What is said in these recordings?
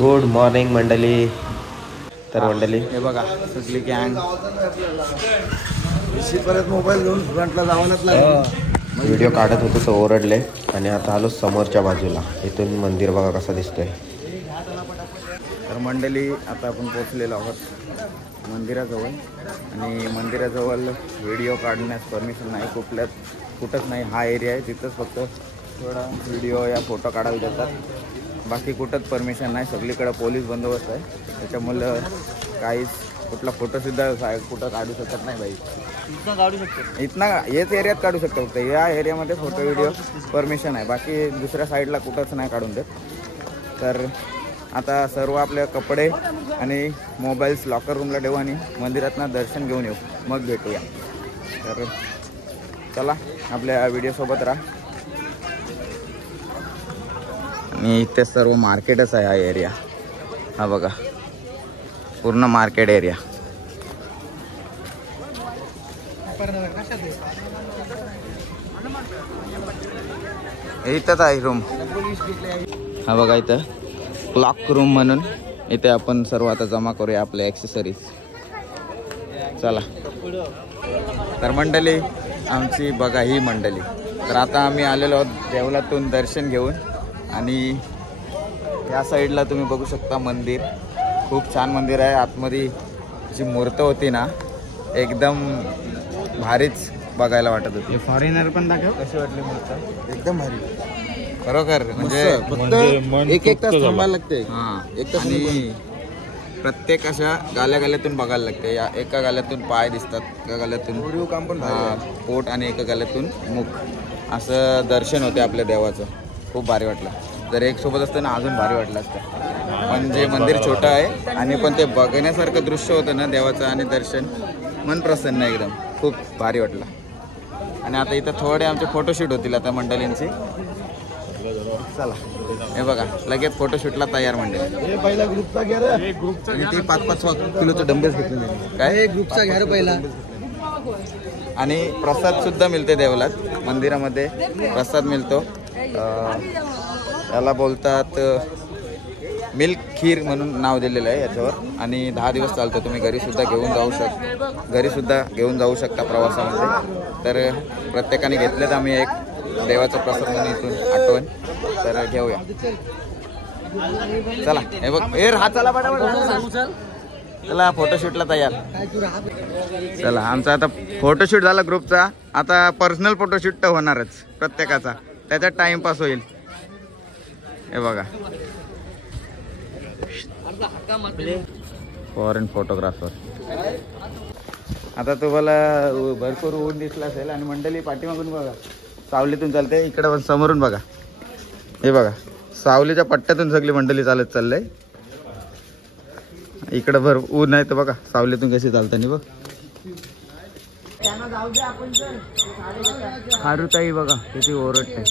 Good morning मंडळी. तर मंडळी हे बघा सगळी गँग परत मोबाईल घेऊन फ्रंटला जावंच लागलं. व्हिडिओ काढत होतो तो ओरडले आणि आता आलो समोरच्या बाजूला. इथून मंदिर बघा कसं दिसतंय. तर मंडळी आता आपण पोहोचलेलो आहोत मंदिराजवळ आणि मंदिराजवळ व्हिडिओ काढण्यास परमिशन नाही कुठंच नाही. हा एरिया आहे तिथंच फक्त थोडा व्हिडिओ या फोटो काढायला देतात. बाकी कुठंच परमिशन नाही. सगळीकडे पोलीस बंदोबस्त आहे. त्याच्यामुळं काहीच कुठला फोटोसुद्धा कुठं काढू शकत नाही बाई. इथनं काढू शकतो, इथनं हेच एरियात काढू शकतो. फक्त या एरियामध्ये फोटो व्हिडिओ परमिशन आहे. बाकी दुसऱ्या साईडला कुठंच नाही काढून देत. तर आता सर्व आपले कपडे आणि मोबाईल्स लॉकर रूमला ठेवू आणि मंदिरातनं दर्शन घेऊन येऊ, मग भेटूया. तर चला आपल्या व्हिडिओसोबत राहा. आणि इथे सर्व मार्केटच आहे. हा एरिया हा बघा पूर्ण मार्केट एरिया. इथंच आहे रूम. हा बघा इथं क्लॉक रूम म्हणून इथे आपण सर्व आता जमा करूया आपल्या ॲक्सेसरीज. चला तर मंडळी आमची बघा ही मंडळी. तर आता आम्ही आलेलो आहोत देवळातून दर्शन घेऊन आणि या साईडला तुम्ही बघू शकता मंदिर. खूप छान मंदिर आहे. आतमध्ये जी मूर्त होती ना एकदम भारीच बघायला वाटत होती. फॉरेनर पण दाखव कशी वाटली मूर्त. एकदम भारी खरोखर. म्हणजे फक्त एक तास थांबायला लागते. हां एक तास. आणि प्रत्येक अशा गाल्यातून बघायला लागते. या एका गाल्यातून पाय दिसतात, एका गाल्यातून काम पण पोट आणि एका गाल्यातून मुख. असं दर्शन होते आपल्या देवाचं. खूप भारी वाटलं. जर एक सोबत असतं ना अजून भारी वाटलं असतं. म्हणजे मंदिर छोटं आहे आणि पण ते बघण्यासारखं दृश्य होतं ना देवाचं आणि दर्शन मन प्रसन्न एकदम. खूप भारी वाटलं. आणि आता इथं थोडे आमचे फोटोशूट होतील आता मंडळींची. चला हे बघा लगेच फोटोशूटला तयार मंडळी. पहिला ग्रुपचा घ्या रे. आणि ते 5-5 किलोचं डंबेस घेतले काय ग्रुपचा घ्या रे पहिला. आणि प्रसाद सुद्धा मिळते देवळात. मंदिरामध्ये प्रसाद मिळतो. याला बोलतात मिल्क खीर म्हणून नाव दिलेलं आहे याच्यावर. आणि 10 दिवस चालतो. तुम्ही घरीसुद्धा घेऊन जाऊ शकता प्रवासामध्ये. तर प्रत्येकाने घेतलेत आम्ही एक देवाचा प्रसाद म्हणून इथून आठवण. तर घेऊया. चला हे बघ हे हा चला पटापट. चला फोटोशूटला तयार. चला आमचा आता फोटोशूट झाला ग्रुपचा. आता पर्सनल फोटोशूट तर होणारच प्रत्येकाचा. त्याच्यात टाइमपास होईल. हे बघा फॉरेन फोटोग्राफर. आता तुम्हाला भरपूर ऊन दिसला असेल आणि मंडळी पाठीमागून बघा सावलीतून चालते. इकडे समोरून बघा हे बघा सावलीच्या पट्ट्यातून सगळी मंडळी चालत चाललंय. इकडे भर ऊन आहे तर बघा सावलीतून कशी चालतानी बघ. हारुताई बघा किती ओरडते.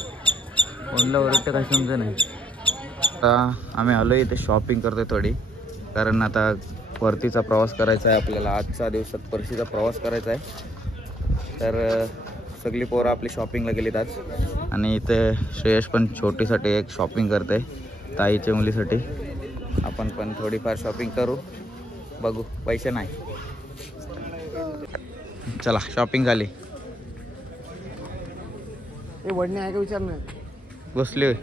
कोणला ओरडते काय समज नाही. आता आम्ही आलो इथे शॉपिंग करतोय थोडी. कारण आता परतीचा प्रवास करायचा आहे आपल्याला. आजच्या दिवसात परतीचा प्रवास करायचा आहे. तर सगळी पोरं आपली शॉपिंगला गेलीत आज. आणि इथे श्रेयश पण छोटीसाठी एक शॉपिंग करते ताईच्या मुलीसाठी. आपण पण थोडीफार शॉपिंग करू. बघू पैसे नाही. चला शॉपिंग झाली. वडणे आहे का विचार नाही. बसली.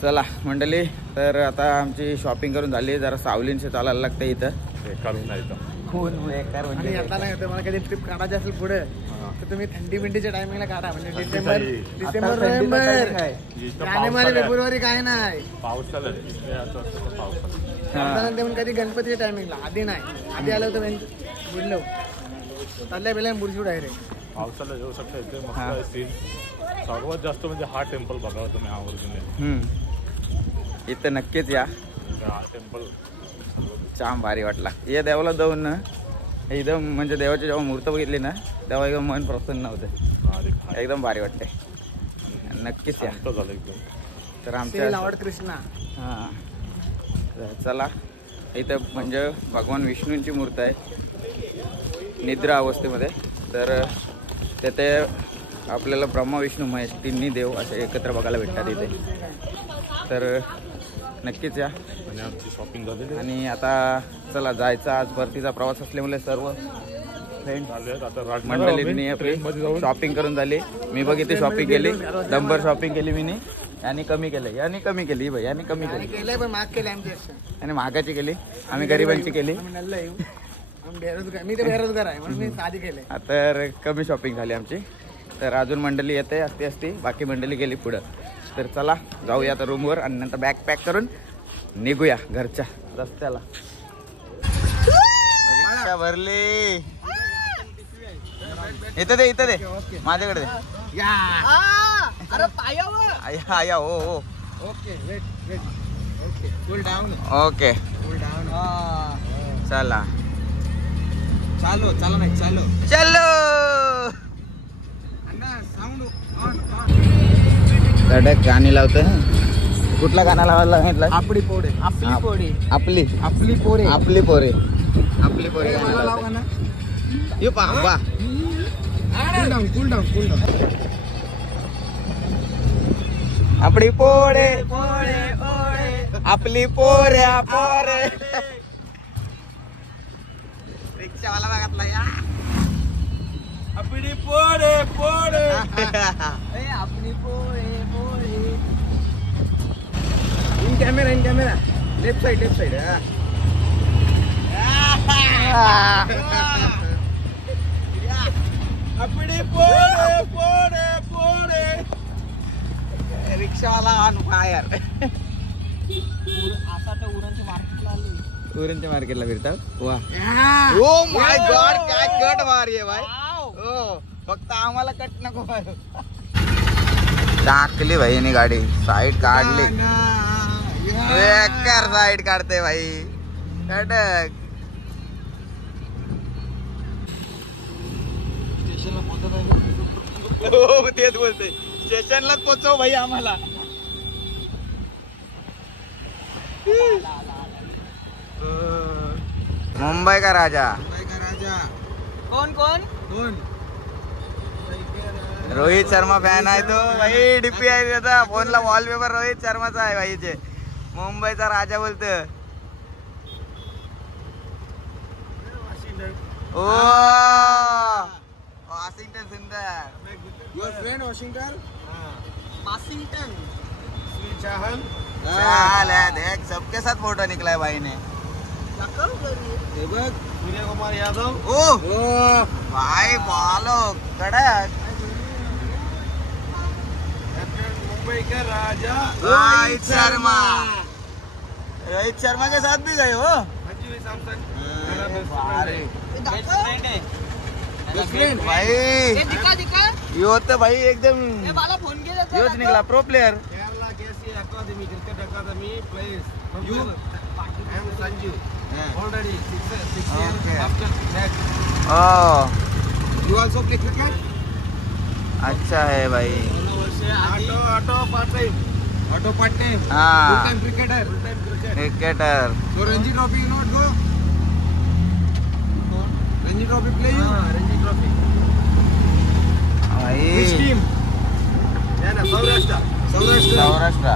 चला मंडळी तर आता आमची शॉपिंग करून झाली. जरा सावलींशी चालायला लागतं इथं. आणि आता नाही होतं. मला कधी ट्रिप काढायची असेल पुढे तर तुम्ही थंडी बिंडीच्या टायमिंगला काढा. म्हणजे डिसेंबर नोव्हेंबर जानेवारी फेब्रुवारी काय नाही. म्हणून कधी गणपतीच्या टायमिंगला. आधी नाही. आधी आलं होतं बुडलो चालल्या पहिल्या बुडशूट आहे रे. पावसाला येऊ शकता इथे मस्त सीन. सर्वात जास्त म्हणजे हा टेम्पल बघा तुम्ही आवर्जून. इथं नक्कीच या. हा टेम्पल छान भारी वाटला. या देवाला जाऊन ना एकदम म्हणजे देवाची जेव्हा मूर्त बघितली ना तेव्हा एकदम मन प्रसन्न होतं. एकदम भारी वाटते. नक्कीच या. झालं एकदम. तर आमच्या लॉर्ड कृष्णा. हां चला इथं म्हणजे भगवान विष्णूंची मूर्त आहे निद्रा अवस्थेमध्ये. तर तेथे आपल्याला ब्रह्मा विष्णू महेश तिन्ही देव असे एकत्र बघायला भेटतात इथे. तर नक्कीच या. आणि आमची शॉपिंग झालेली आहे. आणि आता चला जायचा आज परतीचा प्रवास असल्यामुळे सर्व फ्रेंड चालूयात आता राजमार्ग मंडळींनी आपली ट्रेनमध्ये जाऊन शॉपिंग करून झाली. मी बघितली शॉपिंग केली, डंबर शॉपिंग केली मी. यांनी कमी केली, यांनी कमी केली भाई, यांनी कमी केली केलंय पण माग केलंय आमची आणि महागाची केली, आम्ही गरिबांची केली. आम्ही नल्ला येऊ. आम्ही बेरोजगार, मी तर बेरोजगार आहे म्हणून मी साधी केलंय. तर कमी शॉपिंग झाली आमची. तर अजून मंडळी येते असती बाकी मंडळी गेली पुढं. तर चला जाऊया आता रूमवर आणि नंतर बॅग पॅक करून निघूया घरच्या रस्त्याला. रिक्षा भरली. इथं दे माझ्याकडे दे. अरे पायावर. आया हो हो. Okay wait okay cool down okay चला चालो चलो. कडक गाणी लावतो. कुठला गाणं लावायला सांगितलं? आपली पोरे आपली पोरे आपली आपली पोरे आपली पोरे आपली पोरे गाणं मला लावतोय. लावा ना. ये पहा वा. कूल डाऊन आपली पोरे आपली पोऱ्या पोरे. रिक्षावाला बघातला या. आपली पोरे आपली पोरे इन कॅमेरा लेफ्ट साइड आपली पोरे रिक्षावाला ऑन फायर. असा तर उरणच्या मार्केटला आली. उरणच्या मार्केटला फिरतात वा. ओ माय गॉड काय कट मारी आहे भाई. हो फक्त आम्हाला कट नको. टाकली भाईने गाडी, साईड काढली. बेकार साईड काढते भाई कडक. स्टेशनला पोहोचत आहे. हो तेच बोलते, स्टेशनलाच पोचव भाई आम्हाला. मुंबई का राजा. कोण रोहित शर्मा फॅन आहे तो भाई. डीपी आहे त्याचा फोनला वॉलपेपर रोहित शर्माचा आहे भाईचे. मुंबईचा राजा बोलत. ओ वॉशिंग्टन सुंदर. युअर फ्रेंड वॉशिंग्टन चाल है, देख सबके साथ फोटो निकला है भाई ने. सूर्य कुमार यादव. ओ भाई बालो कडक. मुंबई का राजा रोहित शर्मा. रोहित शर्मा के साथ भी गए हो. भाई यो तो भाई एकदम योच निकला pro player. Academy, cricket academy plays. You, I am Sanju. Already 6 years Okay. after that. Oh You also play cricket? अच्छा है भाई. Auto part time. Auto part time. हाँ. Full time cricketer. Full time cricket. Cricketer. So Ranji Trophy you not go? Ranji Trophy play you? Ranji Trophy. भाई Which team? Yeah, na Saurashtra. Saurashtra.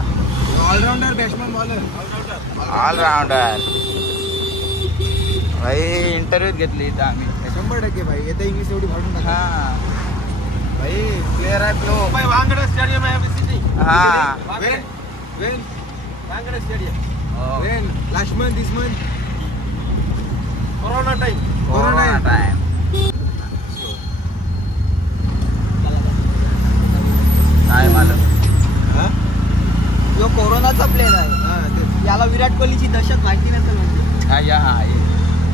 All rounder, batsman, bowler. All rounder. All rounder. भाई interview घेतली इथं आम्ही. 100% भाई येतं English एवढी फाडून टाका. हा भाई प्लेयर आहे प्रो. मुंबई वांगडे स्टेडियम आहे विजिटिंग. हा. When Wankhede stadium. When last month, this month. Corona time. Corona time. काय मालूम. जो कोरोनाचा प्लेअर आहे याला विराट कोहलीची दहशत माहिती नसेल म्हणजे. हा या हा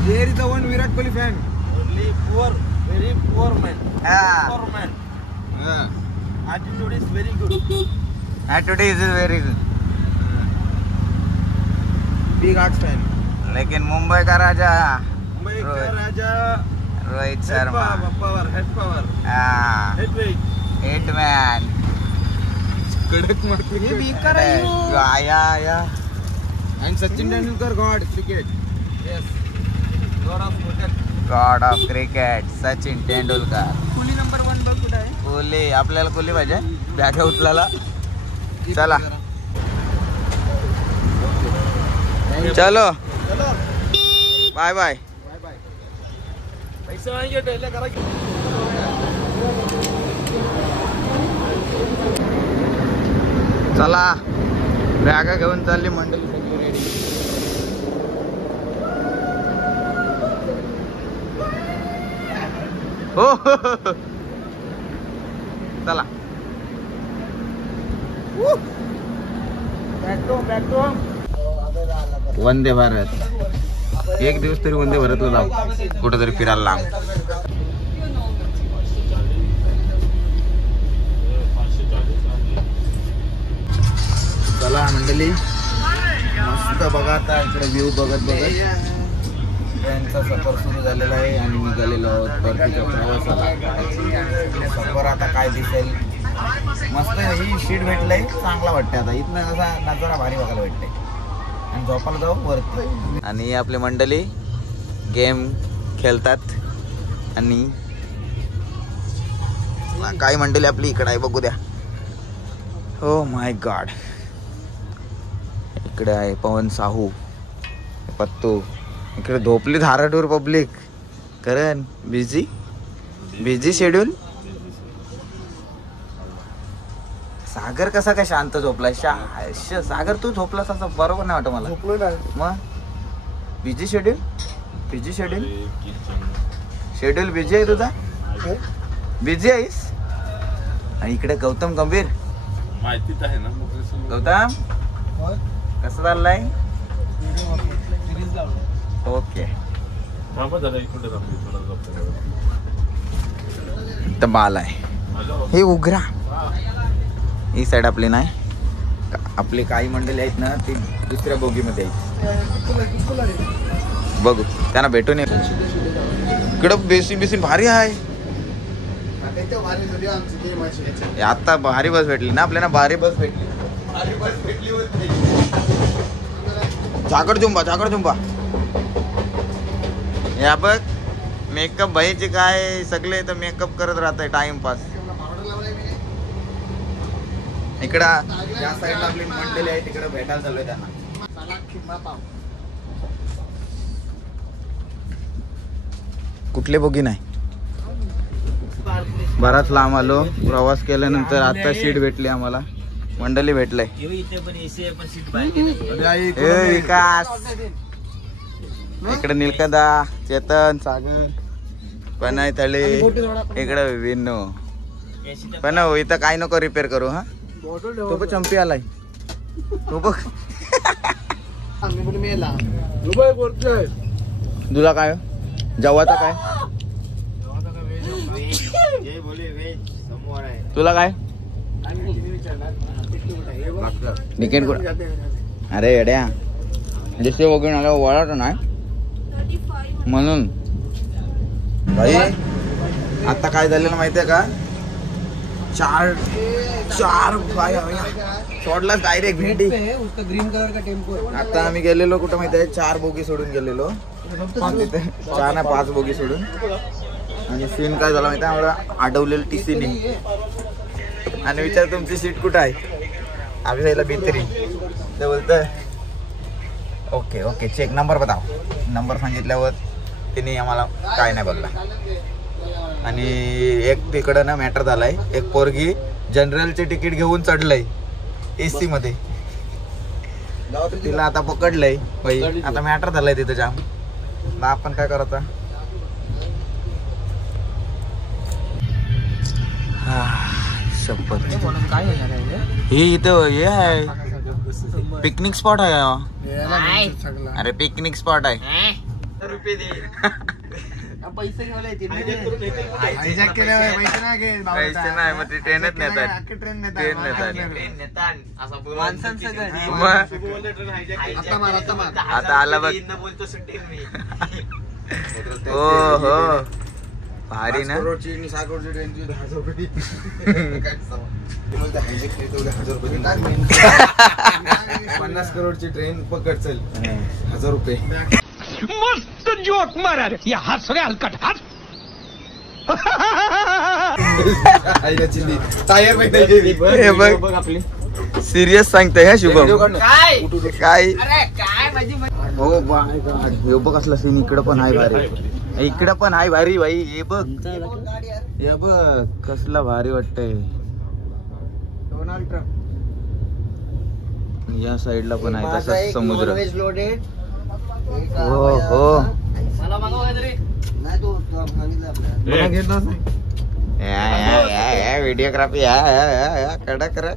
There is the one Virat Kohli fan. Only poor, very poor man. हा. Poor man. Attitude is very good. Attitude is very good. Big Hearts fan. लेकिन मुंबई का राजा मुंबई का रोहित. राजा. Rohit Head Sharma. power, head power. हा Heavyweight. हिटमॅन. कडक मारतो. हे बेकार आया आया. And Sachin Tendulkar God cricket. Yes. God of cricket. God of cricket Sachin Tendulkar. Kohli number 1 बघ कुठे आहे. कोहली आपल्याला कोहली पाहिजे बॅग उचलायला. चला चलो बाय बाय. चला बॅगा घेऊन चालली मंडळी सगळी रेडी. हो चला वंदे भारत. एक दिवस तरी वंदे भारतला जाऊ कुठेतरी फिरायला लांब. चला मंडळी मस्त बघा आता इकडे व्ह्यू बघत बघत ट्रेनचा सफर सुरू झालेला आहे आणि निघालेलो आहोत परतीच्या प्रवासाला. सफर आता काय दिसेल. मस्त ही शीट भेटलंय चांगला वाटतंय. आता इथनं असा नजारा भारी बघायला भेटतंय आणि झोपायला जाऊ वरती. आणि आपली मंडळी गेम खेळतात आणि काही मंडळी आपली इकडे आहे बघू द्या. ओ माय गॉड इकडे आहे पवन साहू पत्तू. इकडे झोपली धाराटूर पब्लिक. करण बिझी शेड्यूल. सागर कसा काय शांत झोपलाय. सागर तू झोपलास असं बरोबर नाही वाटत मला. मग बिझी शेड्यूल बिझी आहे तुझा. बिझी आहेस. आणि इकडे गौतम गंभीर माहितीच आहे ना. गौतम कसं चाललंय. ओके बाल आहे हे उघरा. ही साईड आपली नाही. आपली काही मंडळी आहेत ना ती दुसऱ्या बोगीमध्ये आहेत. बघू त्यांना भेटून ये. इकडं बेसिन भारी आहे. आता भारी बस भेटली ना आपल्याला. भारी बस भेटली. झाकड झुंबा या बघ. मेकअप भाईचे काय सगळे तर मेकअप करत राहत टाइमपास. इकडं या साईडला आपली मंडळी आहे तिकडे भेटायला चालू आहे त्यांना. कुठले बोगी नाही. बराच लांब आलो प्रवास केल्यानंतर आता सीट भेटली आम्हाला. मंडळी भेटलंय. विकास इकडे निलकंदा चेतन सागर पनय तळे इकडे विन्नू. पण इथं काय नको रिपेअर करू. हा तो पण चंपी आलाय. तो बघ तुला काय जेवायचा काय. तुला काय अरे येड्या जसे वगैरे आला वळत नाही म्हणून. भाई आता काय झालेलं माहितीये का. चार सोडला डायरेक्ट भेंडी. आता आम्ही गेलेलो कुठं माहितीये 4 बोगी सोडून गेलेलो. 4 ना 5 बोगी सोडून. आणि सीन काय झाला माहिती आम्हाला अडवलेलं टीसीने. आणि विचार तुमची सीट कुठं आहे. आम्ही जायला B3 ते बोलतोय ओके चेक नंबर बताव. नंबर सांगितल्यावर तिने आम्हाला काय नाही बोलला. आणि एक तिकडं ना मॅटर झालाय. एक पोरगी जनरलचे तिकीट घेऊन चढलंय AC मध्ये. तिला आता पकडलंय बाई. आता मॅटर झालाय तिथं जाम. आपण काय करायचं. शपथ हे इथं हे आहे पिकनिक स्पॉट आहे. अरे पिकनिक स्पॉट आहे. पैसे नाही मग ट्रेनच नेतात. आता आला बघ. हो हो भारी ना. 50 करोडची ट्रेन पकड चल 1000 रुपये. मस्त जोक मारा रे. या हस रे हलकट हस. टायर बघ आपली सिरियस सांगताय हा शुभम. काय हो बाय गॉड, हे बघ कसला सीन. इकडं पण आहे भारी, इकडं पण आहे भारी भाई. हे बघ, हे बघ कसला भारी वाटतंय. Donald Trump. या साईडला पण आहे तसा समुद्र. लोडेड. हो हो, मला मागव काहीतरी. नाही तो व्हिडिओग्राफी कडक रे.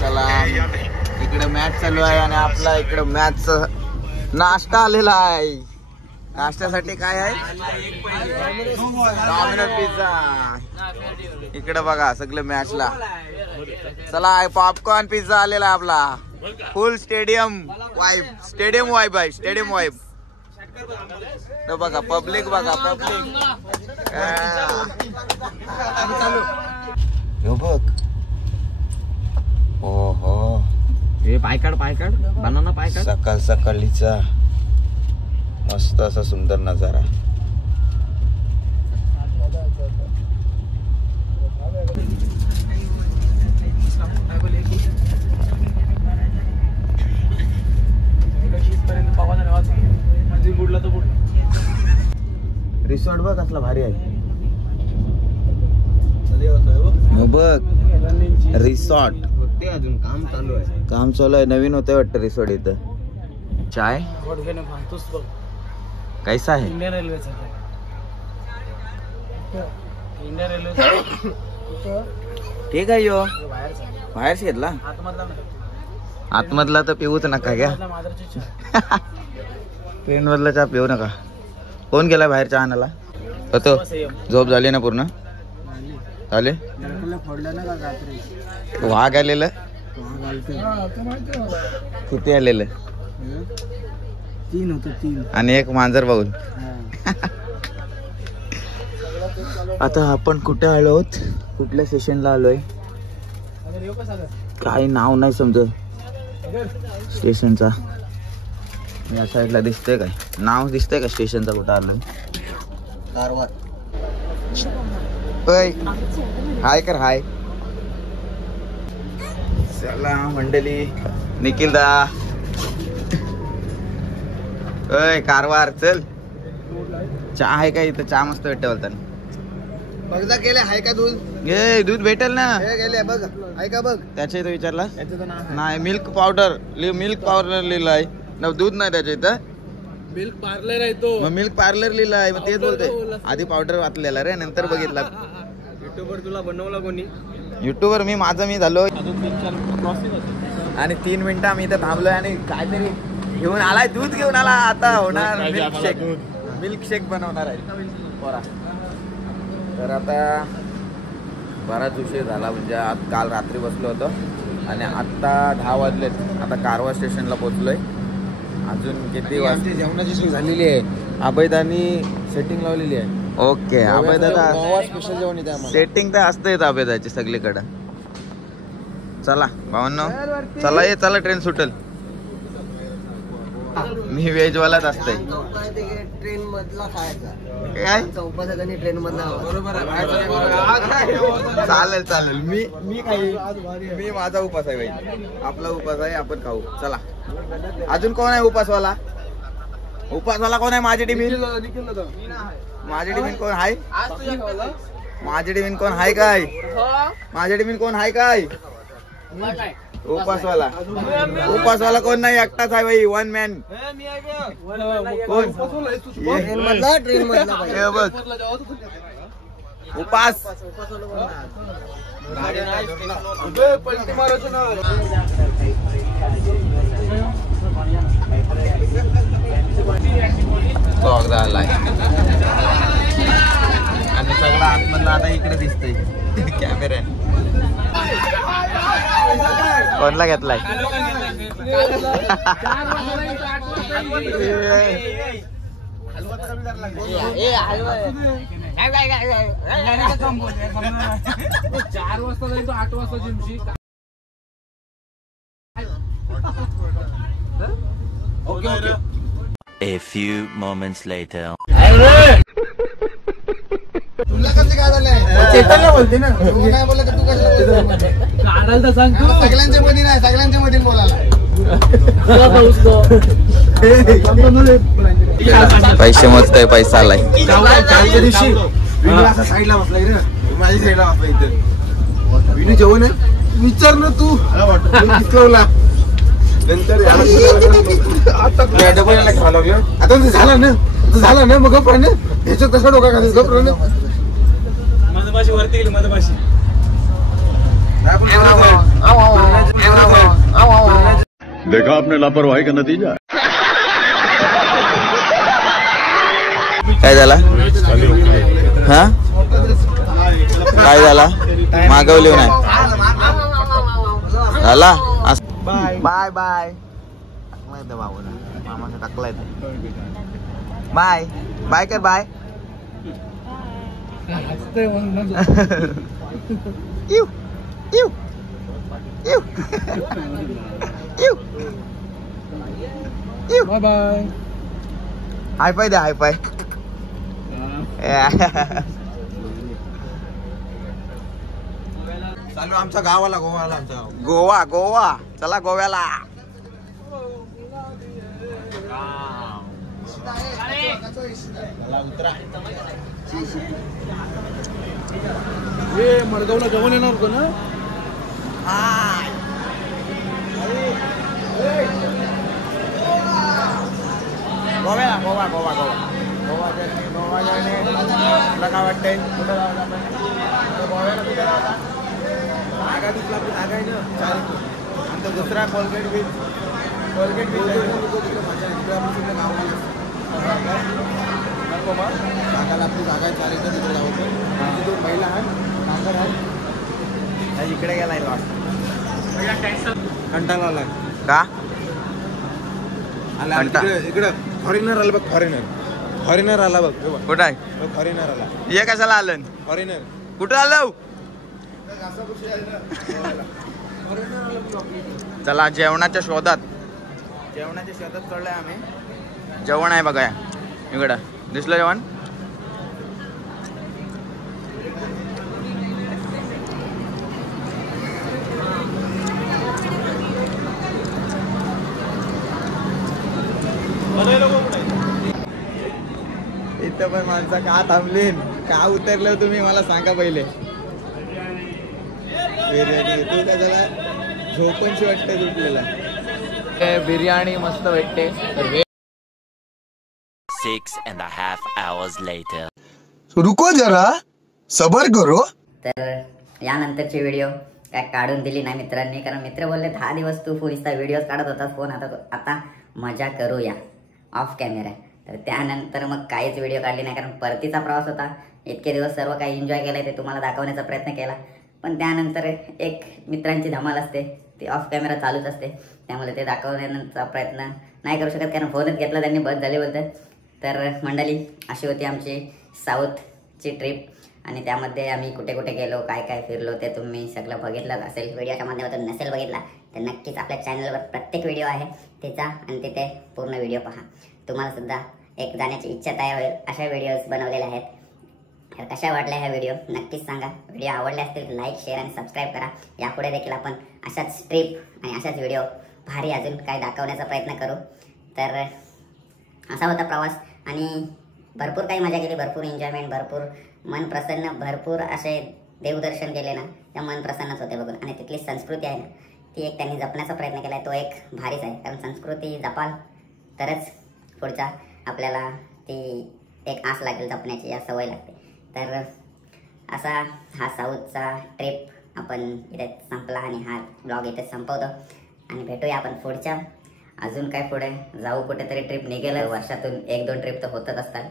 चला, इकडे मॅच चालू आहे आणि आपला इकडे मॅच नाश्ता आलेला आहे. नाश्त्यासाठी काय आहे? Domino's pizza. इकडे बघा सगळे मॅचला. चला, पॉपकॉर्न पिझ्झा आलेला आहे आपला. फुल स्टेडियम वाईब, स्टेडियम वाईब आहे, स्टेडियम वाईब. बघा पब्लिक, बघा पब्लिक. बघ, हो हो, हे पायकाड पायकाड बनवणं पायकाड. सकाळ सकाळीचा मस्त असा सुंदर नजारा. रिसॉर्ट बघ कसला भारी आहे. बघ रिसॉर्ट होते, अजून काम चालू आहे. काम चालू आहे, नवीन होते वाटतं रिसॉर्ट इथं. चाय कैसा आहे? इंडियन रेल्वेचा. इंडियन रेल्वे ठीक आहे. यो बाहेर घेतला, आतमधला नाही. आतमधला तर पिऊच नका घ्या. ट्रेन मधला चहा पिऊ नका. कोण गेला बाहेर चहा आणायला? तो झोप झाली ना पूर्ण? झाले. फोडलं ना का रात्री? वाघ आलेलं किती आलेलं? 3 होतं, 3. आणि एक मांजर बघून. आता आपण कुठे आलो आहोत? कुठल्या स्टेशनला आलोय? काही नाव नाही समजत स्टेशनचा. या साईडला दिसतंय काय नाव? दिसतंय का स्टेशनचा कुठं आलोय? कारवार. हाय कर हाय. चला मंडळी, निखिल दा. अय कारवार चल. चहा आहे का इथं? चहा मस्त भेटते बोलताना. बघदा गेले आहे का दूध? ए दूध भेटेल ना. हे गेले बघ, आहे का बघ. त्याच्या इथं विचारला याचं नाव नाही. मिल्क पावडर लिहिलं आहे ना, दूध नाही त्याच्या इथं. मिल्क पार्लर आहे तो. मग मिल्क पार्लर लिहिलं आहे, मग तेच बोलतोय. आधी पावडर वाचलेला रे, नंतर बघितला. युट्यूबवर तुला बनवला कोणी? युट्यूबवर मी झालो. आणि 3 मिनिटं आम्ही इथं थांबलोय आणि काहीतरी घेऊन आलाय, दूध घेऊन आला. आता होणार मिल्कशेक बनवणार आहे बरा. तर आता बराच उशीर झाला, म्हणजे काल रात्री बसलो होतो आणि आत्ता 10 वाजलेत. आता कारवार स्टेशनला पोहोचलोय. अजून किती वाजता? जेवणाची सोय झालेली आहे. अभयदानी सेटिंग लावलेली आहे. ओके, अभयदादा स्पेशल जेवण इथे आम्हाला. सेटिंग तर असतेच अभयदाची सगळीकडं. चला भावांनो, चला ये, चला ट्रेन सुटेल. मी व्हेजवालाच असते. ट्रेन मधला खायचा काय चौपासाने ट्रेन मधला. बरोबर चालेल चालेल. मी काही मी माझा उपास आहे भाई, आपला उपास आहे, आपण खाऊ. चला. अजून कोण आहे उपासवाला? उपासवाला कोण आहे? माझी टीम माझी टीम कोण आहे? माझी टीम कोण आहे काय? माझी टीम कोण आहे काय? उपासवाला कोण नाही, एकटाच आहे भाई, 1 मॅन. कोण? ट्रेन मधला बघ उपास. आलाय आणि सगळं आतमधलं आता इकडे दिसतंय. कॅमेरा कोणला घेतलाय? A few moments later. येताना बोलते ना तू नाही बोलला तर तू कशाला बोलतो सगळ्यांच्या मध्ये नाही सगळ्यांच्या मध्ये बोलायला पैसे मोजतोय पैसा आलाय दिवशी असा साईडला बसलाय रे माझ्या साईडला बसला इथे विनू जेवण आहे विचार ना तू कितवला नंतर आता झालं ना मग गप ना ह्याच्यात कसा डोका घालून गप ना मधमाशी वरती गेली मधमाशी देखा आपने लापरवाही का नतीजा काय झाला हा काय झाला मागवली नाही झाला बाय बाय मामा टाकलाय बाय बाय कर बाय इव इव इव इव इव बाय बाय हाय फाय द्या हाय फाय चालू आमच्या गावाला गोवाला आमच्या गाव गोवा गोवा चला गोव्याला मडगावला जेवण येणार होतं ना गोव्याला गोवा गोवा गोवा गोवा जर्नी तुला काय वाटतंय कुठं जाऊ आपण गोव्याला कुठे जाऊ जागा दिसला आपली जागा आहे ना चार आमचा दुसरा कोलगेट बीच जागाला आपली जागा आहे चार तिथे जाऊ दोन महिला आहे नांगर आहे इकडे गेलाय कंटाळा आलाय का आला इकडे फॉरेनर आला बघ फॉरेनर आला बघ कुठं आहे फॉरेनर आला ये कशाला आलं फॉरेनर कुठं आलं चला जेवणाच्या शोधात चढलोय आम्ही जेवण आहे बघा इकडं दिसलं जेवण इथं पण माणसं का थांबलीन का उतरलं तुम्ही मला सांगा पहिले तू काय झाला झोपणशी वाटते तुटलेला बिर्याणी मस्त भेटते 6.5 hours later. रुको जरा सबर करो तर यानंतरची व्हिडिओ काय काढून दिली नाही मित्रांनी कारण मित्र बोलले 10 दिवस तू फुलचा व्हिडिओ काढत होतास फोन आता मजा करूया ऑफ कॅमेरा तर त्यानंतर मग काहीच व्हिडिओ काढली नाही कारण परतीचा प्रवास होता इतके दिवस सर्व काही एन्जॉय केलं ते तुम्हाला दाखवण्याचा प्रयत्न केला पण त्यानंतर एक मित्रांची धमाल असते ती ऑफ कॅमेरा चालूच असते त्यामुळे ते दाखवण्याचा प्रयत्न नाही करू शकत कारण फोनच घेतला त्यांनी बस झाले बोलतात तर मंडळी अशी होती आमची साऊथची ट्रिप आणि त्यामध्ये आम्ही कुठे कुठे गेलो काय काय फिरलो ते तुम्ही सगळं बघितलं असेल व्हिडिओच्या माध्यमातून नसेल बघितला तर नक्कीच आपल्या चॅनलवर प्रत्येक व्हिडिओ आहे ते जा आणि तिथे पूर्ण व्हिडिओ पहा तुम्हाला सुद्धा एक जाण्याची इच्छा तयार होईल अशा व्हिडिओज बनवलेले आहेत तर कशा वाटल्या ह्या व्हिडिओ नक्कीच सांगा व्हिडिओ आवडले असतील तर लाईक शेअर आणि सबस्क्राईब करा यापुढे देखील आपण अशाच ट्रिप आणि अशाच व्हिडिओ भारी अजून काय दाखवण्याचा प्रयत्न करू तर असा होता प्रवास आणि भरपूर काही मजा केली भरपूर एन्जॉयमेंट भरपूर मन प्रसन्न भरपूर असे देवदर्शन केले ना त्या मन प्रसन्नच होते बघून आणि तिथली संस्कृती आहे ना ती एक त्यांनी जपण्याचा प्रयत्न केला आहे तो एक भारीच आहे कारण संस्कृती जपाल तरच पुढचा आपल्याला ती एक आस लागेल जपण्याची या सवय लागते तर असा हा साऊथचा ट्रिप आपण इथे संपला आणि हा ब्लॉग इथे संपवतो आणि भेटूया आपण पुढच्या अजून काय पुढे जाऊ कुठेतरी ट्रिप निघेल वर्षातून 1-2 ट्रिप तर होतच असतात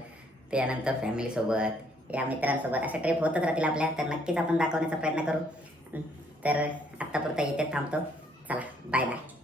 त्यानंतर फॅमिलीसोबत या मित्रांसोबत अशा ट्रिप होतच राहतील आपल्या तर नक्कीच आपण दाखवण्याचा प्रयत्न करू तर आत्तापुरता इथे थांबतो चला बाय बाय